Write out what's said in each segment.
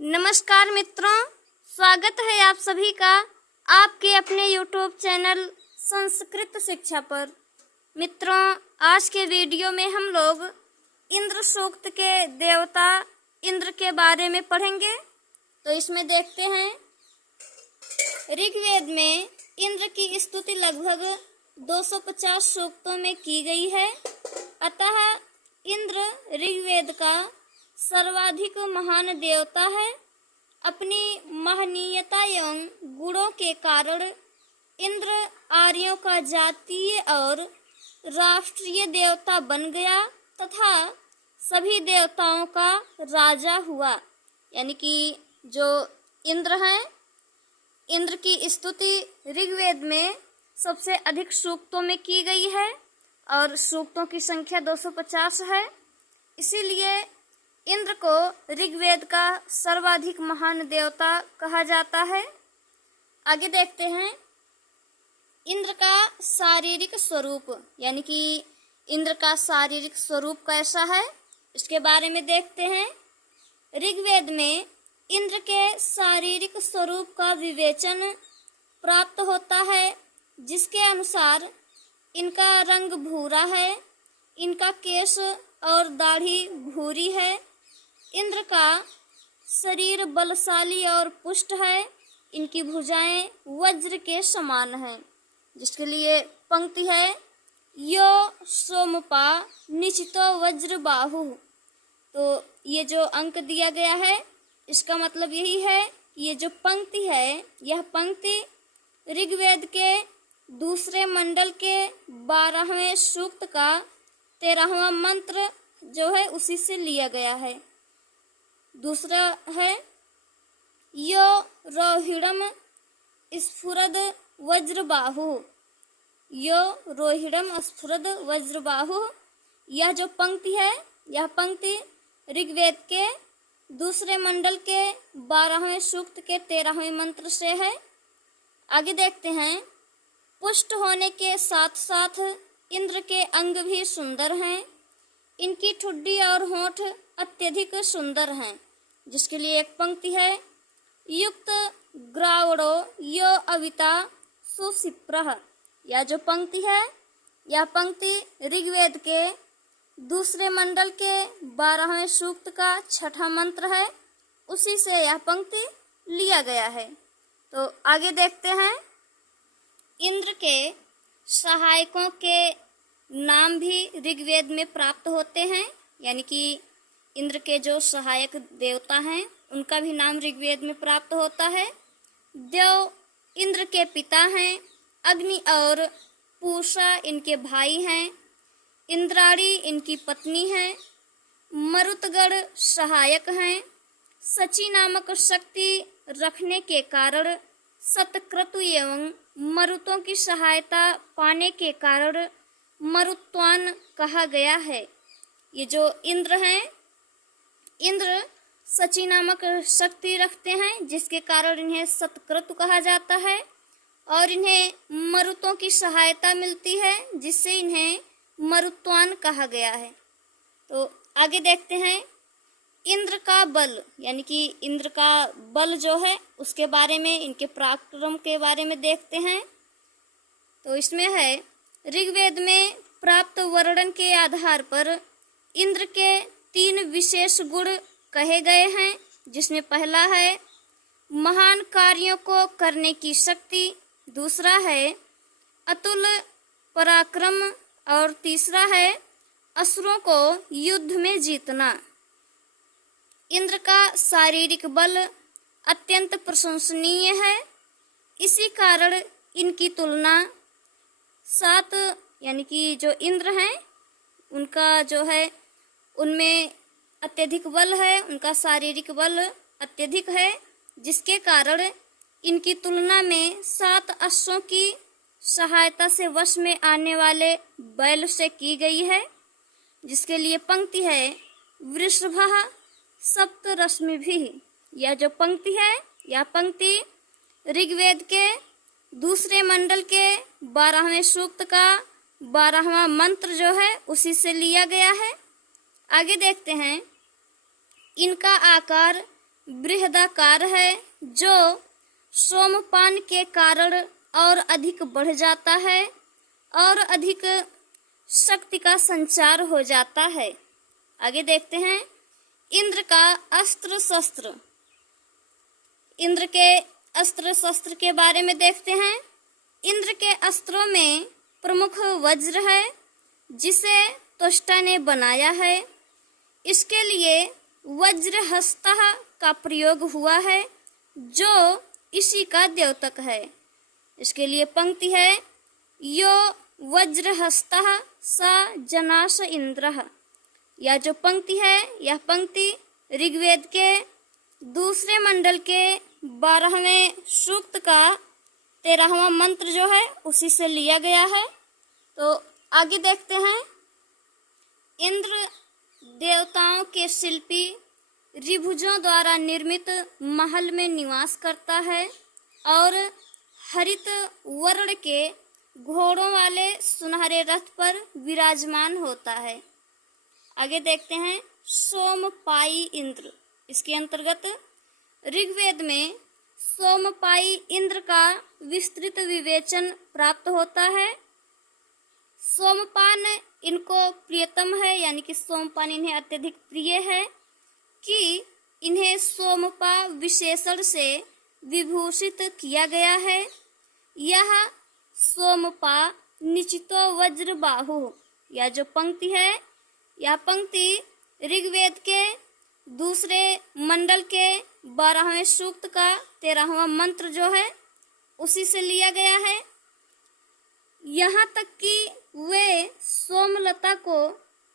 नमस्कार मित्रों, स्वागत है आप सभी का आपके अपने YouTube चैनल संस्कृत शिक्षा पर। मित्रों, आज के वीडियो में हम लोग इंद्र सूक्त के देवता इंद्र के बारे में पढ़ेंगे। तो इसमें देखते हैं, ऋग्वेद में इंद्र की स्तुति लगभग 250 सूक्तों में की गई है। अतः इंद्र ऋग्वेद का सर्वाधिक महान देवता है। अपनी महनीयता एवं गुणों के कारण इंद्र आर्यों का जातीय और राष्ट्रीय देवता बन गया तथा सभी देवताओं का राजा हुआ। यानी कि जो इंद्र हैं, इंद्र की स्तुति ऋग्वेद में सबसे अधिक सूक्तों में की गई है और सूक्तों की संख्या 250 है। इसीलिए इंद्र को ऋग्वेद का सर्वाधिक महान देवता कहा जाता है। आगे देखते हैं, इंद्र का शारीरिक स्वरूप, यानी कि इंद्र का शारीरिक स्वरूप कैसा है, इसके बारे में देखते हैं। ऋग्वेद में इंद्र के शारीरिक स्वरूप का विवेचन प्राप्त होता है, जिसके अनुसार इनका रंग भूरा है, इनका केश और दाढ़ी भूरी है। इंद्र का शरीर बलशाली और पुष्ट है, इनकी भुजाएं वज्र के समान हैं, जिसके लिए पंक्ति है, यो सोमपा निचितो वज्र बाहु। तो ये जो अंक दिया गया है, इसका मतलब यही है कि ये जो पंक्ति है, यह पंक्ति ऋग्वेद के दूसरे मंडल के 12वें सूक्त का 13वां मंत्र जो है उसी से लिया गया है। दूसरा है, यो रोहिणम स्फुरद वज्रबाहु, यो रोहिणम स्फुरद वज्रबाहु। यह जो पंक्ति है, यह पंक्ति ऋग्वेद के दूसरे मंडल के 12वें सूक्त के 13वें मंत्र से है। आगे देखते हैं, पुष्ट होने के साथ साथ इंद्र के अंग भी सुंदर हैं। इनकी ठुड्डी और होंठ अत्यधिक सुंदर हैं, जिसके लिए एक पंक्ति है, युक्त ग्रावड़ो यो अविता सुसिप्रह। यह जो पंक्ति है, यह पंक्ति ऋग्वेद के दूसरे मंडल के 12वें सूक्त का 6वां मंत्र है, उसी से यह पंक्ति लिया गया है। तो आगे देखते हैं, इंद्र के सहायकों के नाम भी ऋग्वेद में प्राप्त होते हैं। यानी कि इंद्र के जो सहायक देवता हैं, उनका भी नाम ऋग्वेद में प्राप्त होता है। देव इंद्र के पिता हैं, अग्नि और पूषा इनके भाई हैं, इंद्राणी इनकी पत्नी हैं, मरुतगढ़ सहायक हैं। सची नामक शक्ति रखने के कारण सतक्रतु एवं मरुतों की सहायता पाने के कारण मरुत्वान कहा गया है। ये जो इंद्र हैं, इंद्र सची नामक शक्ति रखते हैं, जिसके कारण इन्हें सतक्रतु कहा जाता है और इन्हें मरुतों की सहायता मिलती है, जिससे इन्हें मरुत्वान कहा गया है। तो आगे देखते हैं, इंद्र का बल, यानी कि इंद्र का बल जो है उसके बारे में, इनके पराक्रम के बारे में देखते हैं। तो इसमें है, ऋग्वेद में प्राप्त वर्णन के आधार पर इंद्र के 3 विशेष गुण कहे गए हैं, जिसमें पहला है महान कार्यों को करने की शक्ति, दूसरा है अतुल पराक्रम और तीसरा है असुरों को युद्ध में जीतना। इंद्र का शारीरिक बल अत्यंत प्रशंसनीय है। इसी कारण इनकी तुलना 7, यानी कि जो इंद्र हैं उनका जो है उनमें अत्यधिक बल है, उनका शारीरिक बल अत्यधिक है, जिसके कारण इनकी तुलना में 7 अश्वों की सहायता से वश में आने वाले बैल से की गई है, जिसके लिए पंक्ति है, वृषभः सप्त रश्मिभिः। यह जो पंक्ति है, यह पंक्ति ऋग्वेद के दूसरे मंडल के 12वें सूक्त का 12वां मंत्र जो है उसी से लिया गया है। आगे देखते हैं, इनका आकार बृहदाकार है, जो सोमपान के कारण और अधिक बढ़ जाता है और अधिक शक्ति का संचार हो जाता है। आगे देखते हैं इंद्र का अस्त्र शस्त्र। इंद्र के अस्त्र शस्त्र के बारे में देखते हैं। इंद्र के अस्त्रों में प्रमुख वज्र है, जिसे त्वष्टा ने बनाया है। इसके लिए वज्रहस्तः का प्रयोग हुआ है, जो इसी का द्योतक है। इसके लिए पंक्ति है, यो वज्रहस्तः स जनास इंद्रः। यह जो पंक्ति है, यह पंक्ति ऋग्वेद के दूसरे मंडल के 12वें सूक्त का 13वां मंत्र जो है उसी से लिया गया है। तो आगे देखते हैं, इंद्र देवताओं के शिल्पी ऋभुजों द्वारा निर्मित महल में निवास करता है और हरित वर्ण के घोड़ों वाले सुनहरे रथ पर विराजमान होता है। आगे देखते हैं सोमपाई इंद्र। इसके अंतर्गत ऋग्वेद में सोमपाई इंद्र का विस्तृत विवेचन प्राप्त होता है। सोमपान इनको प्रियतम है, यानी कि सोमपान इन्हें अत्यधिक प्रिय है कि इन्हें सोमपा विशेषण से विभूषित किया गया है। यह सोमपा निचितो वज्र बाहु। यह जो पंक्ति है, यह पंक्ति ऋग्वेद के दूसरे मंडल के 12वें सूक्त का 13वां मंत्र जो है उसी से लिया गया है। यहाँ तक कि वे सोमलता को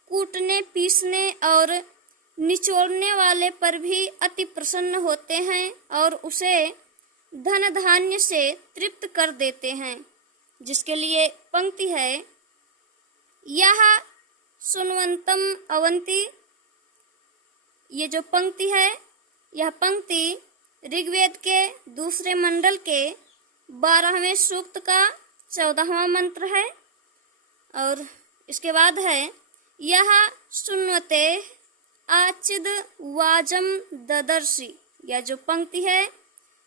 कूटने, पीसने और निचोड़ने वाले पर भी अति प्रसन्न होते हैं और उसे धन धान्य से तृप्त कर देते हैं। जिसके लिए पंक्ति है, यह सुनवंतम अवंती। ये जो पंक्ति है, यह पंक्ति ऋग्वेद के दूसरे मंडल के 12वें सूक्त का 14वां मंत्र है। और इसके बाद है, यह सुन्वते आचिद वाजम ददर्शी। यह जो पंक्ति है,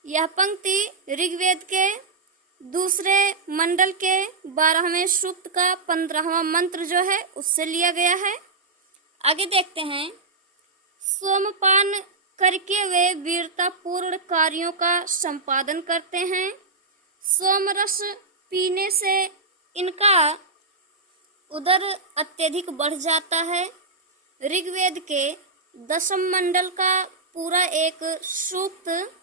यह पंक्ति ऋग्वेद के दूसरे मंडल के 12वें सूक्त का 15वां मंत्र जो है उससे लिया गया है। आगे देखते हैं, सोमपान करके वे वीरतापूर्ण कार्यों का संपादन करते हैं। सोमरस पीने से इनका उदर अत्यधिक बढ़ जाता है। ऋग्वेद के 10वें मंडल का पूरा एक सूक्त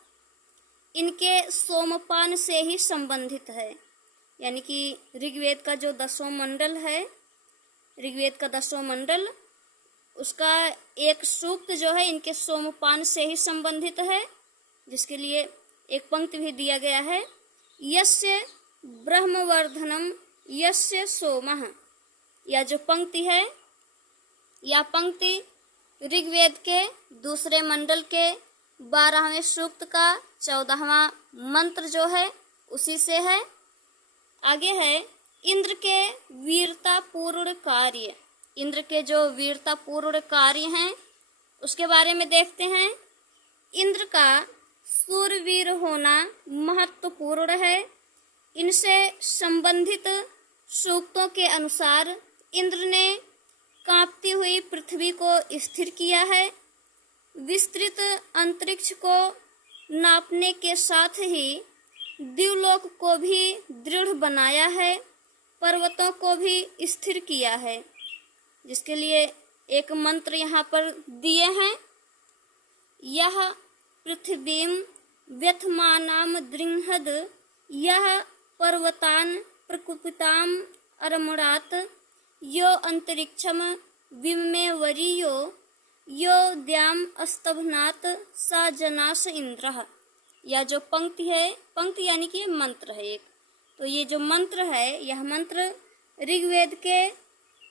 इनके सोमपान से ही संबंधित है। यानी कि ऋग्वेद का जो 10वां मंडल है, ऋग्वेद का 10वां मंडल, उसका एक सूक्त जो है इनके सोमपान से ही संबंधित है। जिसके लिए एक पंक्ति भी दिया गया है, यस्य ब्रह्मवर्धनम यस्य सोमः। यह जो पंक्ति है, यह पंक्ति ऋग्वेद के दूसरे मंडल के 12वें सूक्त का 14वां मंत्र जो है उसी से है। आगे है, इंद्र के वीरतापूर्ण कार्य। इंद्र के जो वीरतापूर्ण कार्य हैं उसके बारे में देखते हैं। इंद्र का शूरवीर होना महत्वपूर्ण है। इनसे संबंधित सूक्तों के अनुसार इंद्र ने कांपती हुई पृथ्वी को स्थिर किया है। विस्तृत अंतरिक्ष को नापने के साथ ही द्युलोक को भी दृढ़ बनाया है, पर्वतों को भी स्थिर किया है। जिसके लिए एक मंत्र यहाँ पर दिए हैं, यह पृथ्वीं व्यथमानाम दृंहद यह पर्वतान प्रकुपिताम अरमणात यो अंतरिक्षम विमे वरीयो यो द्याम अस्तभनात सा जनास इंद्रः। यह जो पंक्ति है, पंक्ति यानी कि मंत्र है एक, तो ये जो मंत्र है, यह मंत्र ऋग्वेद के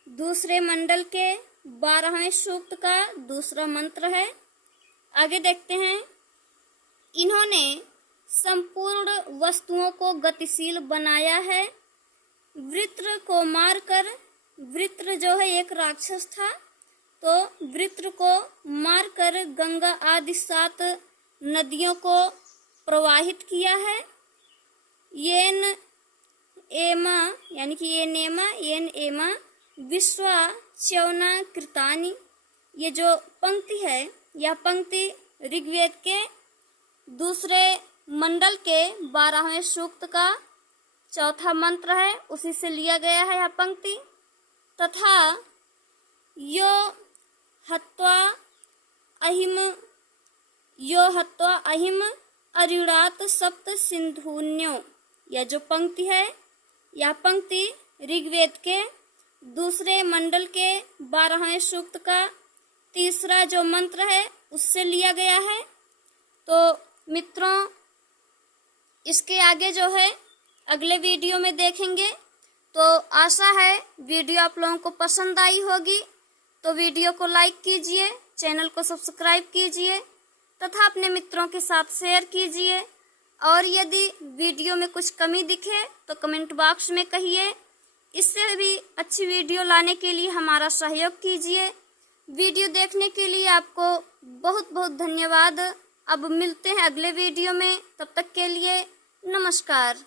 दूसरे मंडल के 12वें सूक्त का दूसरा मंत्र है। आगे देखते हैं, इन्होंने संपूर्ण वस्तुओं को गतिशील बनाया है। वृत्र को मारकर, वृत्र जो है एक राक्षस था, तो वृत्र को मारकर गंगा आदि 7 नदियों को प्रवाहित किया है। येन एमा यानी कि ये नेमा येन एमा विश्वा च्यवना कृतानि, ये जो पंक्ति है यह पंक्ति ऋग्वेद के दूसरे मंडल के 12वें सूक्त का चौथा मंत्र है, उसी से लिया गया है यह पंक्ति। तथा यो हत्वा अहिम अरिणात सप्त सिंधुन्यो, यह जो पंक्ति है यह पंक्ति ऋग्वेद के दूसरे मंडल के 12वें सूक्त का तीसरा जो मंत्र है उससे लिया गया है। तो मित्रों, इसके आगे जो है अगले वीडियो में देखेंगे। तो आशा है वीडियो आप लोगों को पसंद आई होगी। तो वीडियो को लाइक कीजिए, चैनल को सब्सक्राइब कीजिए तथा अपने मित्रों के साथ शेयर कीजिए। और यदि वीडियो में कुछ कमी दिखे तो कमेंट बॉक्स में कहिए। इससे भी अच्छी वीडियो लाने के लिए हमारा सहयोग कीजिए। वीडियो देखने के लिए आपको बहुत बहुत धन्यवाद। अब मिलते हैं अगले वीडियो में, तब तक के लिए नमस्कार।